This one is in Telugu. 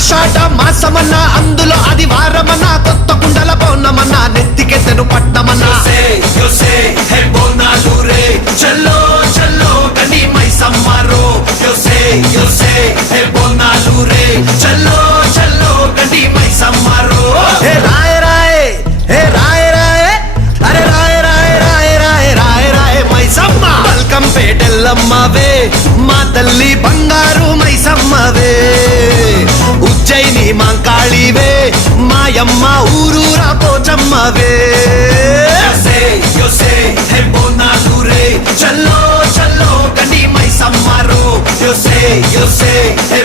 ఆషాఢ మాసమన్న అందులో అది వారమన్న కొత్త కుండల పౌర్ణమన్న నెత్తికెత్తెను పట్టమన్న చల్లో చల్లో కని మైసమ్మరో బోనాలు రే చల్లో చల్లో కని మైసమ్మరో హే రాయ రాయ హే రాయ రాయ అరే రాయ రాయ రాయ రాయ రాయ రాయ మైసమ్మ బల్కం పేటెల్లమ్మవే మా తల్లి బంగారు మైసమ్మవే ఉజ్జయిని మాంకాళివే మాయమ్మ ఊరూరా పోచమ్మవే బోనాలు రే చల్లో చల్లో కని మైసమ్మరో yo sé, hey,